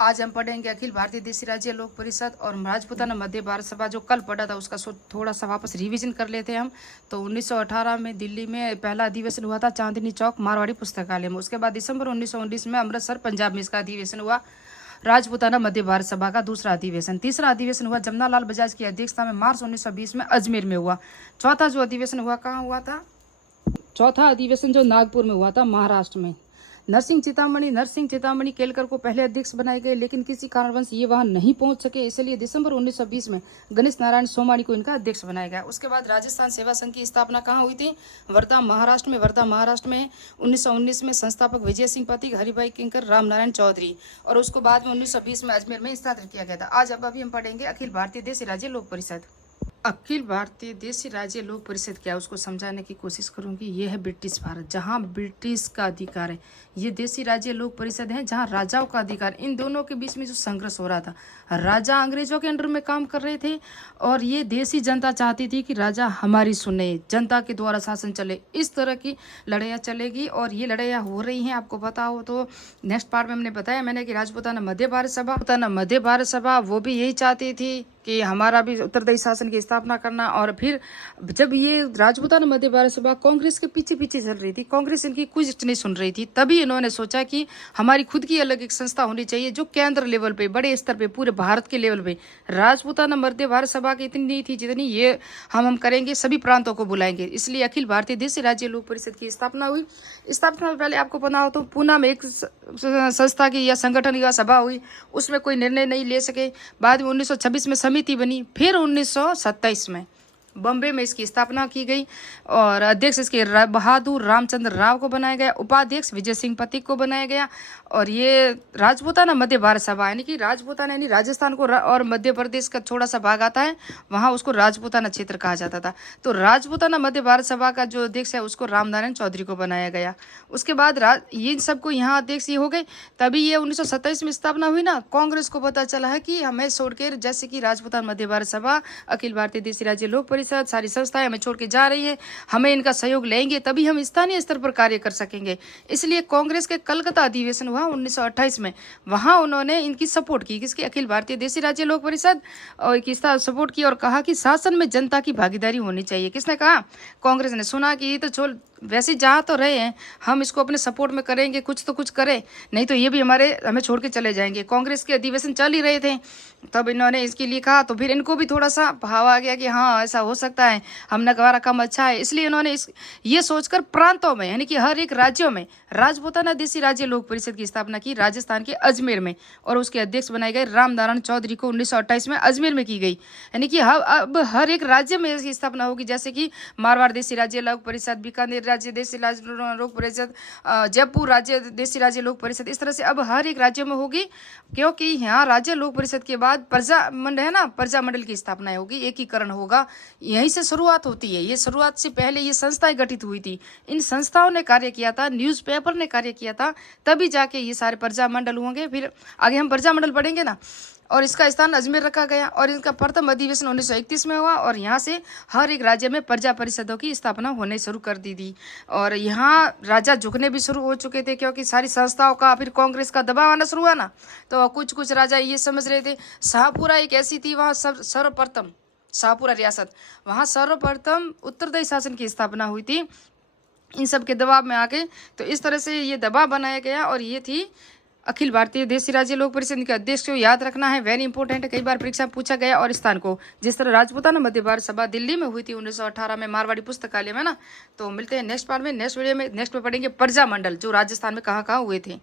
आज हम पढ़ेंगे अखिल भारतीय देशी राज्य लोक परिषद और राजपूताना मध्य भारत सभा। जो कल पढ़ा था उसका थोड़ा सा वापस रिवीजन कर लेते हैं हम। तो 1918 में दिल्ली में पहला अधिवेशन हुआ था चांदनी चौक मारवाड़ी पुस्तकालय में। उसके बाद दिसंबर 1919 में अमृतसर पंजाब में इसका अधिवेशन हुआ। राजपूताना मध्य भारत सभा का दूसरा अधिवेशन। तीसरा अधिवेशन हुआ जमनालाल बजाज की अध्यक्षता में मार्च 1920 में अजमेर में हुआ। चौथा जो अधिवेशन हुआ कहाँ हुआ था? चौथा अधिवेशन जो नागपुर में हुआ था महाराष्ट्र में। नरसिंह चितामणि केलकर को पहले अध्यक्ष बनाए गए, लेकिन किसी कारणवश ये वहां नहीं पहुंच सके, इसलिए दिसंबर 1920 में गणेश नारायण सोमानी को इनका अध्यक्ष बनाया गया। उसके बाद राजस्थान सेवा संघ की स्थापना कहाँ हुई थी? वर्धा महाराष्ट्र में 1919 में संस्थापक विजय सिंह पथिक, हरिभाई किंकर, राम नारायण चौधरी, और उसको बाद में 1920 में अजमेर में स्थापित किया गया था। आज अभी हम पढ़ेंगे अखिल भारतीय देशी राज्य लोक परिषद। अखिल भारतीय देशी राज्य लोक परिषद क्या, उसको समझाने की कोशिश करूंगी। ये है ब्रिटिश भारत, जहां ब्रिटिश का अधिकार है। ये देशी राज्य लोक परिषद है जहां राजाओं का अधिकार। इन दोनों के बीच में जो संघर्ष हो रहा था, राजा अंग्रेजों के अंडर में काम कर रहे थे और ये देशी जनता चाहती थी कि राजा हमारी सुने, जनता के द्वारा शासन चले। इस तरह की लड़ाइयाँ चलेगी और ये लड़ाइयाँ हो रही हैं। आपको पता हो तो नेक्स्ट पार्ट में हमने बताया मैंने कि राजपूताना मध्य भारत सभा वो भी यही चाहती थी कि हमारा भी उत्तरदायी शासन की स्थापना करना। और फिर जब ये राजपूताना मध्य भारत सभा कांग्रेस के पीछे पीछे चल रही थी, कांग्रेस इनकी कुछ नहीं सुन रही थी, तभी इन्होंने सोचा कि हमारी खुद की अलग एक संस्था होनी चाहिए जो केंद्र लेवल पे, बड़े स्तर पे, पूरे भारत के लेवल पे। राजपूताना मध्य भारत सभा की इतनी नहीं थी जितनी ये हम करेंगे, सभी प्रांतों को बुलाएंगे। इसलिए अखिल भारतीय देशी राज्य लोक परिषद की स्थापना हुई। स्थापना से पहले आपको पता हो तो पूना में एक संस्था की या संगठन या सभा हुई, उसमें कोई निर्णय नहीं ले सके। बाद में 1926 में समिति बनी, फिर 1927 में बॉम्बे में इसकी स्थापना की गई और अध्यक्ष इसके बहादुर रामचंद्र राव को बनाया गया, उपाध्यक्ष विजय सिंह पथिक को बनाया गया। और ये राजपूताना मध्य भारत सभा यानी कि राजपूताना यानी राजस्थान को और मध्य प्रदेश का थोड़ा सा भाग आता है, वहाँ उसको राजपूताना क्षेत्र कहा जाता था। तो राजपूताना मध्य भारत सभा का जो अध्यक्ष है उसको राम नारायण चौधरी को बनाया गया। उसके बाद ये सबको यहाँ अध्यक्ष ये हो गए। तभी ये 1927 में स्थापना हुई ना। कांग्रेस को पता चला है कि हमें छोड़कर, जैसे कि राजपूताना मध्य भारत सभा, अखिल भारतीय देशी राज्य लोक परिषद, सारी संस्थाएं हमें छोड़ के जा रही है, हमें इनका सहयोग लेंगे तभी हम स्थानीय स्तर पर कार्य कर सकेंगे। इसलिए कांग्रेस के कलकत्ता अधिवेशन हुआ 1928 में, वहां उन्होंने इनकी सपोर्ट की, किसकी? अखिल भारतीय देशी राज्य लोक परिषद, और की सपोर्ट की और कहा कि शासन में जनता की भागीदारी होनी चाहिए। किसने कहा? कांग्रेस ने। सुना कि ये तो वैसे जहाँ तो रहे हैं, हम इसको अपने सपोर्ट में करेंगे, कुछ तो कुछ करें, नहीं तो ये भी हमें छोड़ के चले जाएंगे। कांग्रेस के अधिवेशन चल ही रहे थे, तब इन्होंने इसके लिए कहा, तो फिर इनको भी थोड़ा सा भाव आ गया कि हाँ ऐसा हो सकता है, हमने हमारा काम अच्छा है। इसलिए इन्होंने ये सोचकर प्रांतों में यानी कि हर एक राज्यों में राजपूताना देशी राज्य लोक परिषद की स्थापना की, राजस्थान के अजमेर में, और उसके अध्यक्ष बनाए गए राम नारायण चौधरी को 1928 में अजमेर में की गई। यानी कि अब हर एक राज्य में इसकी स्थापना होगी, जैसे कि मारवाड़ देशी राज्य लोक परिषद, बीकानेर राज्य देशी राज्य लोक परिषद, जयपुर राज्य देशी राज्य लोक परिषद। इस तरह से अब हर एक राज्य में होगी, क्योंकि यहाँ राज्य लोक परिषद के बाद प्रजामंडल है ना, प्रजामंडल की स्थापना होगी, एकीकरण होगा। यहीं से शुरुआत होती है। ये शुरुआत से पहले ये संस्थाएं गठित हुई थी, इन संस्थाओं ने कार्य किया था, न्यूज़पेपर ने कार्य किया था, तभी जाके ये सारे प्रजामंडल होंगे। फिर आगे हम प्रजामंडल पढ़ेंगे ना। और इसका स्थान अजमेर रखा गया और इनका प्रथम अधिवेशन 1931 में हुआ और यहाँ से हर एक राज्य में प्रजा परिषदों की स्थापना होने शुरू कर दी थी। और यहाँ राजा झुकने भी शुरू हो चुके थे, क्योंकि सारी संस्थाओं का फिर कांग्रेस का दबाव आना शुरू हुआ ना। तो कुछ राजा ये समझ रहे थे, शाहपुरा एक ऐसी थी, वहाँ सर्वप्रथम शाहपुरा रियासत, वहाँ सर्वप्रथम उत्तरदायी शासन की स्थापना हुई थी। इन सब के दबाव में आके तो इस तरह से ये दबाव बनाया गया और ये थी अखिल भारतीय देशी राज्य लोक परिषद के अध्यक्ष को याद रखना है, वेरी इंपॉर्टेंट है, कई बार परीक्षा में पूछा गया। और स्थान को, जिस तरह राजपूताना मध्य भारत सभा दिल्ली में हुई थी 1918 में मारवाड़ी पुस्तकालय में ना। तो मिलते हैं नेक्स्ट पार्ट में, नेक्स्ट वीडियो में। नेक्स्ट में पढ़ेंगे प्रजामंडल, जो राजस्थान में कहाँ कहाँ हुए थे।